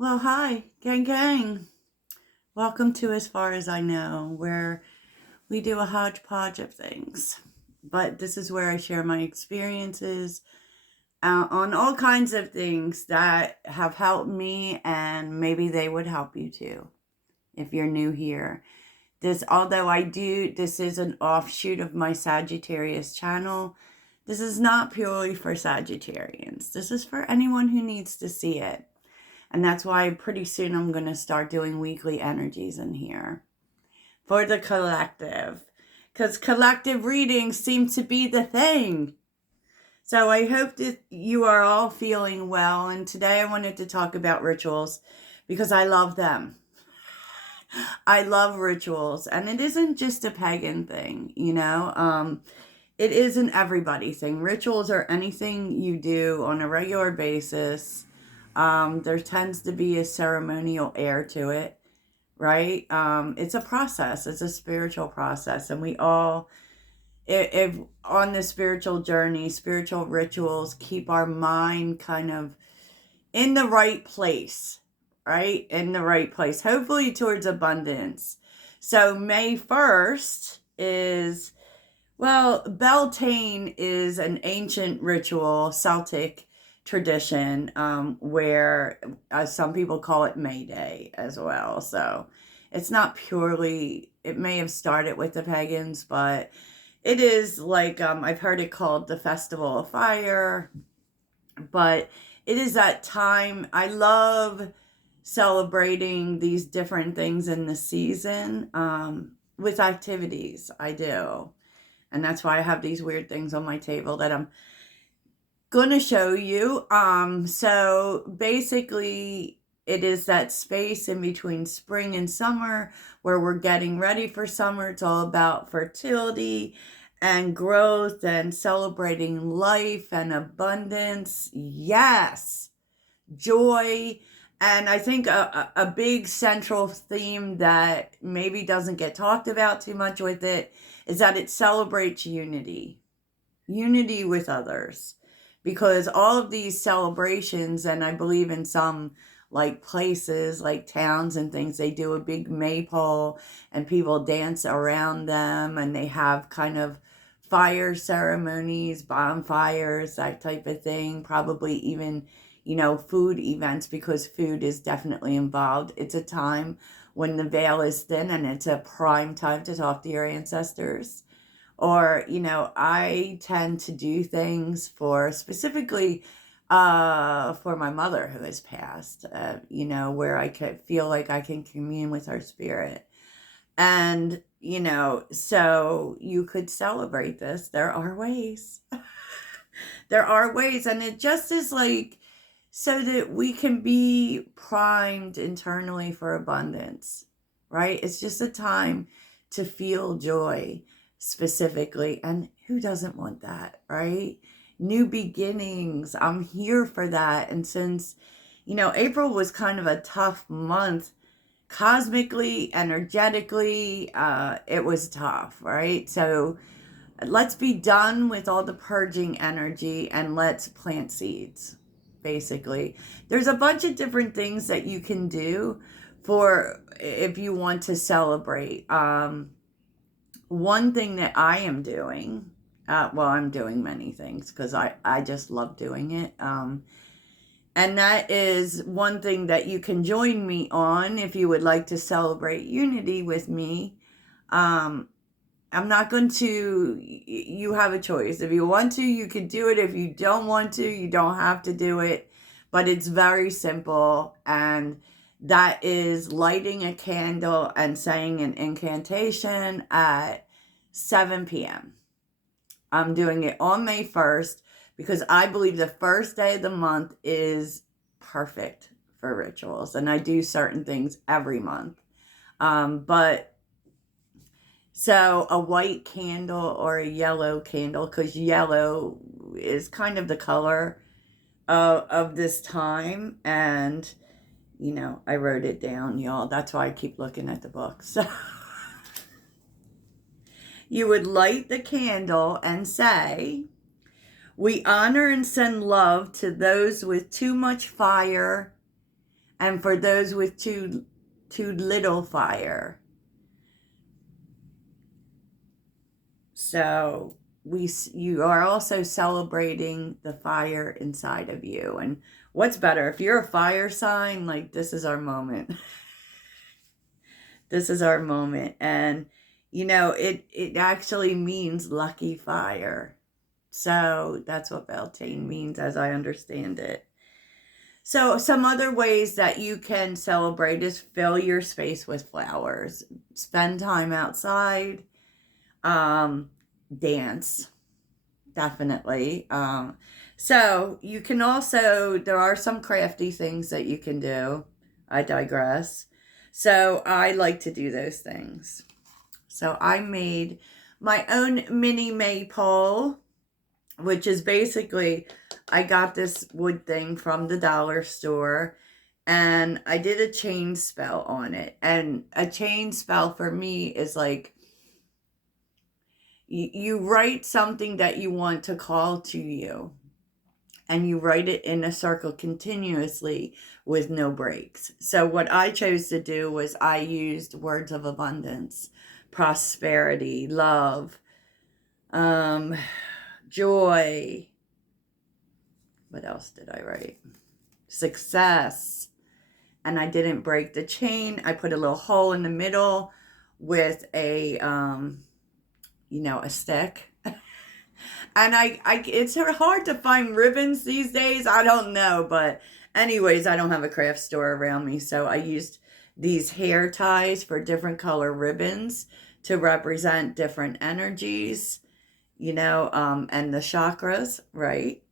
Well, hi, gang, gang. Welcome to As Far as I Know, where we do a hodgepodge of things. But this is where I share my experiences on all kinds of things that have helped me, and maybe they would help you too if you're new here. Although this is an offshoot of my Sagittarius channel. This is not purely for Sagittarians. This is for anyone who needs to see it. And that's why pretty soon I'm going to start doing weekly energies in here for the collective. Because collective readings seem to be the thing. So I hope that you are all feeling well. And today I wanted to talk about rituals because I love them. I love rituals. And it isn't just a pagan thing, it is an everybody thing. Rituals are anything you do on a regular basis. There tends to be a ceremonial air to it, right? It's a process. It's a spiritual process. And we all, if on the spiritual journey, spiritual rituals keep our mind kind of in the right place, right? In the right place, hopefully towards abundance. So May 1st is, Beltane is an ancient ritual, Celtic tradition, where some people call it May Day as well. So it's not purely, it may have started with the pagans, but it is like, I've heard it called the Festival of Fire, but it is that time. I love celebrating these different things in the season with activities. I do. And that's why I have these weird things on my table that I'm gonna show you. So basically it is that space in between spring and summer where we're getting ready for summer. It's all about fertility and growth and celebrating life and abundance. Yes, joy. And I think a big central theme that maybe doesn't get talked about too much with it is that it celebrates unity with others. Because all of these celebrations, and I believe in some like places, like towns and things, they do a big maypole and people dance around them, and they have kind of fire ceremonies, bonfires, that type of thing. Probably even, food events, because food is definitely involved. It's a time when the veil is thin, and it's a prime time to talk to your ancestors. Or, I tend to do things for specifically for my mother who has passed, where I could feel like I can commune with her spirit. And, so you could celebrate this. There are ways. There are ways. And it just is like so that we can be primed internally for abundance, right? It's just a time to feel joy specifically. And who doesn't want that, right? New beginnings. I'm here for that. And since, April was kind of a tough month, cosmically, energetically, it was tough, right? So let's be done with all the purging energy and let's plant seeds, basically. There's a bunch of different things that you can do for if you want to celebrate. One thing that I am doing, I'm doing many things because I just love doing it. And that is one thing that you can join me on if you would like to celebrate unity with me. I'm not going to, you have a choice. If you want to, you can do it. If you don't want to, you don't have to do it. But it's very simple. And that is lighting a candle and saying an incantation at 7 p.m. I'm doing it on May 1st because I believe the first day of the month is perfect for rituals. And I do certain things every month. So a white candle or a yellow candle, because yellow is kind of the color of this time. And, I wrote it down, y'all. That's why I keep looking at the book. So you would light the candle and say, "We honor and send love to those with too much fire And for those with too little fire, so you are also celebrating the fire inside of you. And what's better, if you're a fire sign, like, this is our moment. This is our moment. And it actually means lucky fire. So that's what Beltane means, as I understand it. So some other ways that you can celebrate is fill your space with flowers, spend time outside, dance, definitely. So you can also, there are some crafty things that you can do. I digress. So I like to do those things. So I made my own mini maypole, which is basically, I got this wood thing from the dollar store, and I did a chain spell on it. And a chain spell for me is like, you write something that you want to call to you, and you write it in a circle continuously with no breaks. So what I chose to do was I used words of abundance, prosperity, love, joy. What else did I write? Success. And I didn't break the chain. I put a little hole in the middle with a stick. And it's hard to find ribbons these days. I don't know, but anyways, I don't have a craft store around me, so I used these hair ties for different color ribbons to represent different energies, and the chakras, right?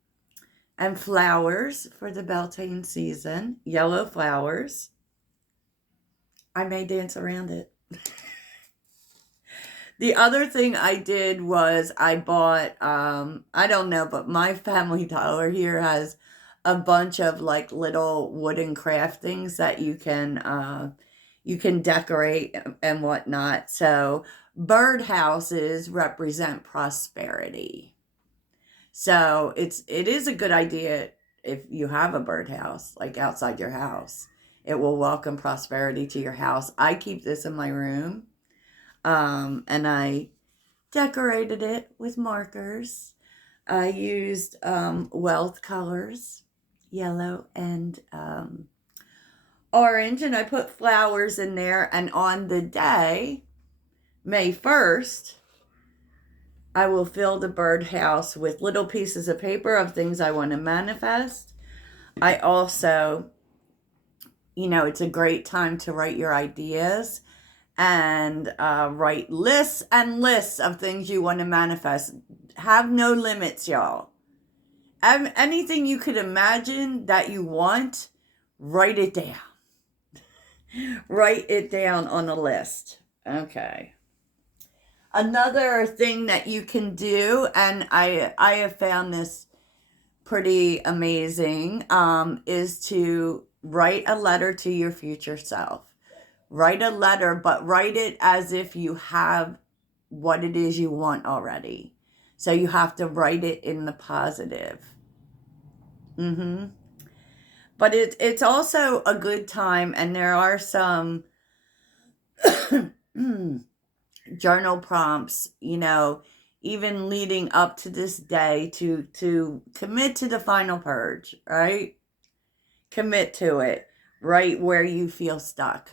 And flowers for the Beltane season, yellow flowers. I may dance around it. The other thing I did was I bought, I don't know, but my Family Dollar here has a bunch of like little wooden craft things that you can decorate and whatnot. So birdhouses represent prosperity. So it is a good idea if you have a birdhouse, like outside your house. It will welcome prosperity to your house. I keep this in my room. And I decorated it with markers. I used wealth colors, yellow and orange, and I put flowers in there. And on the day, May 1st, I will fill the birdhouse with little pieces of paper of things I want to manifest. I also, it's a great time to write your ideas and write lists and lists of things you want to manifest. Have no limits, y'all. Anything you could imagine that you want, write it down. Write it down on a list. Okay. Another thing that you can do, and I have found this pretty amazing, is to write a letter to your future self. Write a letter, but write it as if you have what it is you want already. So you have to write it in the positive. But it's also a good time, and there are some journal prompts, even leading up to this day to commit to the final purge, right? Commit to it right where you feel stuck.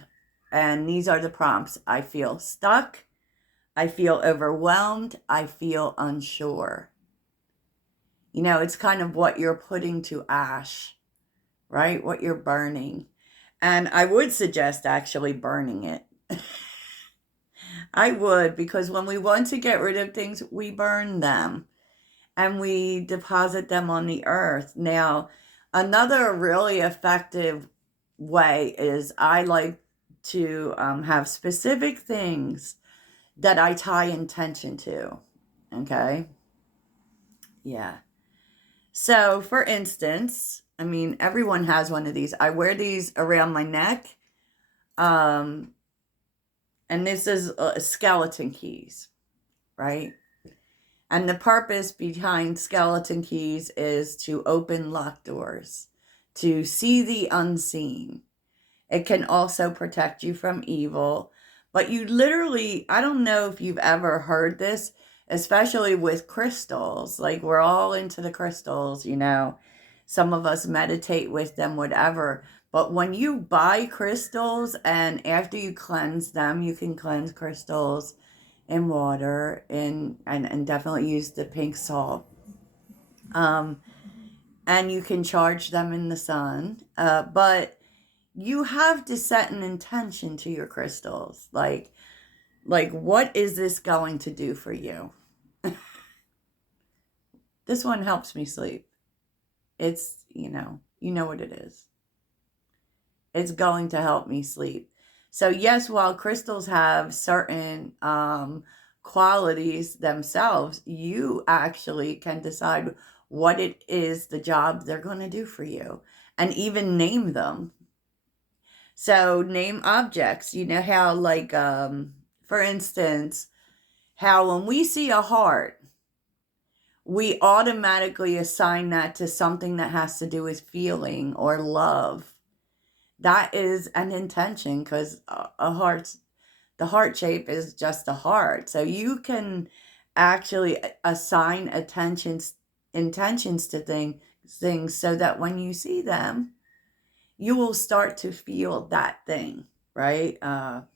And these are the prompts. I feel stuck. I feel overwhelmed. I feel unsure. It's kind of what you're putting to ash, right? What you're burning. And I would suggest actually burning it. I would, because when we want to get rid of things, we burn them and we deposit them on the earth. Now, another really effective way is I like to have specific things that I tie intention to. Okay? Yeah. So, for instance, everyone has one of these. I wear these around my neck. And this is skeleton keys, right? And the purpose behind skeleton keys is to open locked doors, to see the unseen. It can also protect you from evil. But you literally, I don't know if you've ever heard this, especially with crystals. Like, we're all into the crystals, you know. Some of us meditate with them, whatever. But when you buy crystals and after you cleanse them, you can cleanse crystals in water and definitely use the pink salt. Um, and you can charge them in the sun. But you have to set an intention to your crystals. Like what is this going to do for you? This one helps me sleep. It's, you know what it is. It's going to help me sleep. So yes, while crystals have certain qualities themselves, you actually can decide what it is, the job they're going to do for you, and even name them. So name objects. You know how, like, for instance, how when we see a heart, we automatically assign that to something that has to do with feeling or love. That is an intention, because the heart shape is just a heart. So you can actually assign intentions to things so that when you see them, you will start to feel that thing, right? I'm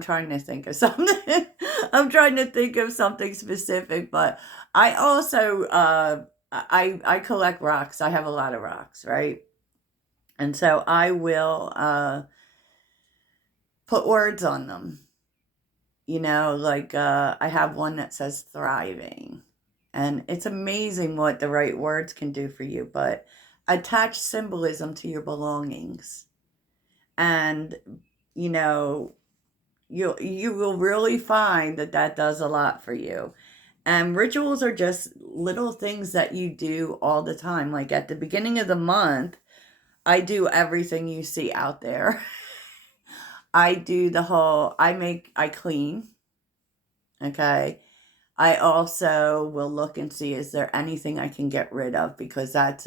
trying to think of something. I'm trying to think of something specific, but I also I collect rocks. I have a lot of rocks, right? And so I will put words on them. You know, like I have one that says thriving. And it's amazing what the right words can do for you, but attach symbolism to your belongings. And you know, you will really find that that does a lot for you. And rituals are just little things that you do all the time. Like at the beginning of the month, I do everything you see out there. I do the whole, I clean, okay? I also will look and see, is there anything I can get rid of, because that's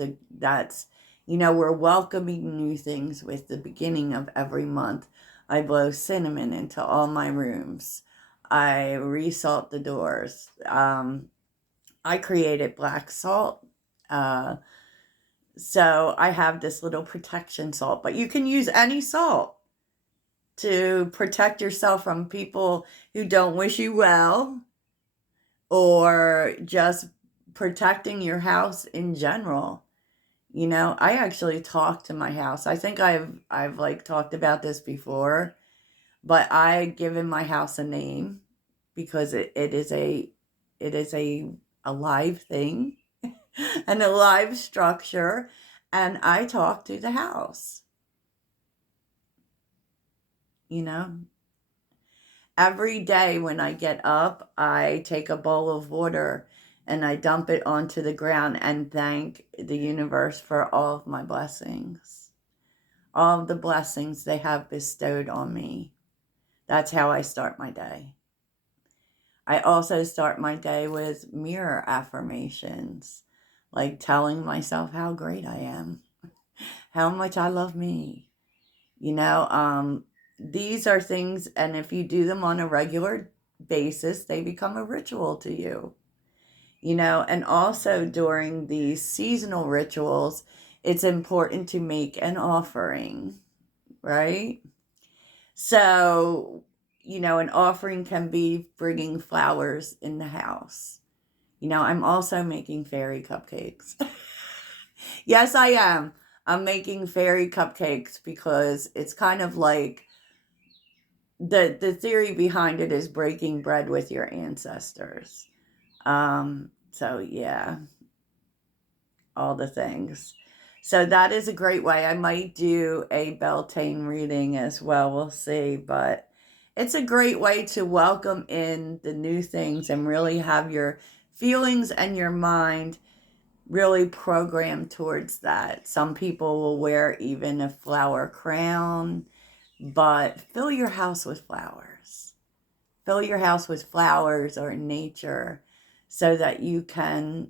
we're welcoming new things with the beginning of every month. I blow cinnamon into all my rooms. I resalt the doors. I created black salt. Uh, so I have this little protection salt, but you can use any salt to protect yourself from people who don't wish you well, or just protecting your house in general. You know, I actually talk to my house. I think I've like talked about this before, but I given my house a name because it is a alive thing, an alive structure, and I talk to the house, you know. Every day when I get up, I take a bowl of water and I dump it onto the ground and thank the universe for all of my blessings, all of the blessings they have bestowed on me. That's how I start my day. I also start my day with mirror affirmations, like telling myself how great I am, how much I love me. You know, these are things, and if you do them on a regular basis, they become a ritual to you. You know, and also during these seasonal rituals, it's important to make an offering, right? So, an offering can be bringing flowers in the house. You know, I'm also making fairy cupcakes. Yes, I am. I'm making fairy cupcakes because it's kind of like the theory behind it is breaking bread with your ancestors. So yeah, all the things. So that is a great way. I might do a Beltane reading as well. We'll see, but it's a great way to welcome in the new things and really have your feelings and your mind really programmed towards that. Some people will wear even a flower crown, but fill your house with flowers. Fill your house with flowers or nature so that you can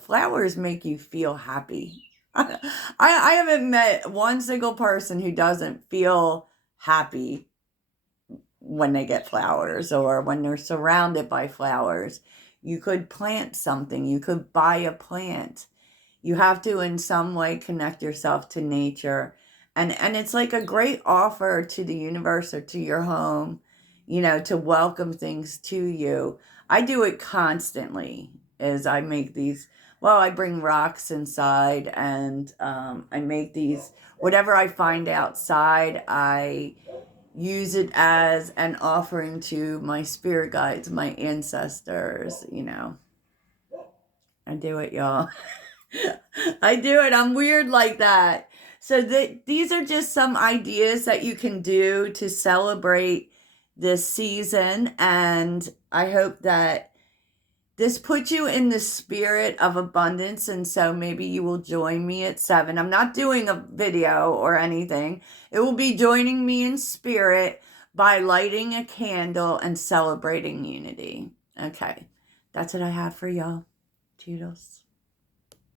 flowers make you feel happy. I haven't met one single person who doesn't feel happy when they get flowers or when they're surrounded by flowers. You could plant something, you could buy a plant. You have to in some way connect yourself to nature. And it's like a great offer to the universe or to your home, to welcome things to you. I do it constantly as I make these, well, I bring rocks inside and I make these, whatever I find outside, I use it as an offering to my spirit guides, my ancestors. I do it, y'all. I do it. I'm weird like that. So these are just some ideas that you can do to celebrate this season. And I hope that this puts you in the spirit of abundance. And so maybe you will join me at 7. I'm not doing a video or anything. It will be joining me in spirit by lighting a candle and celebrating unity. Okay. That's what I have for y'all. Toodles.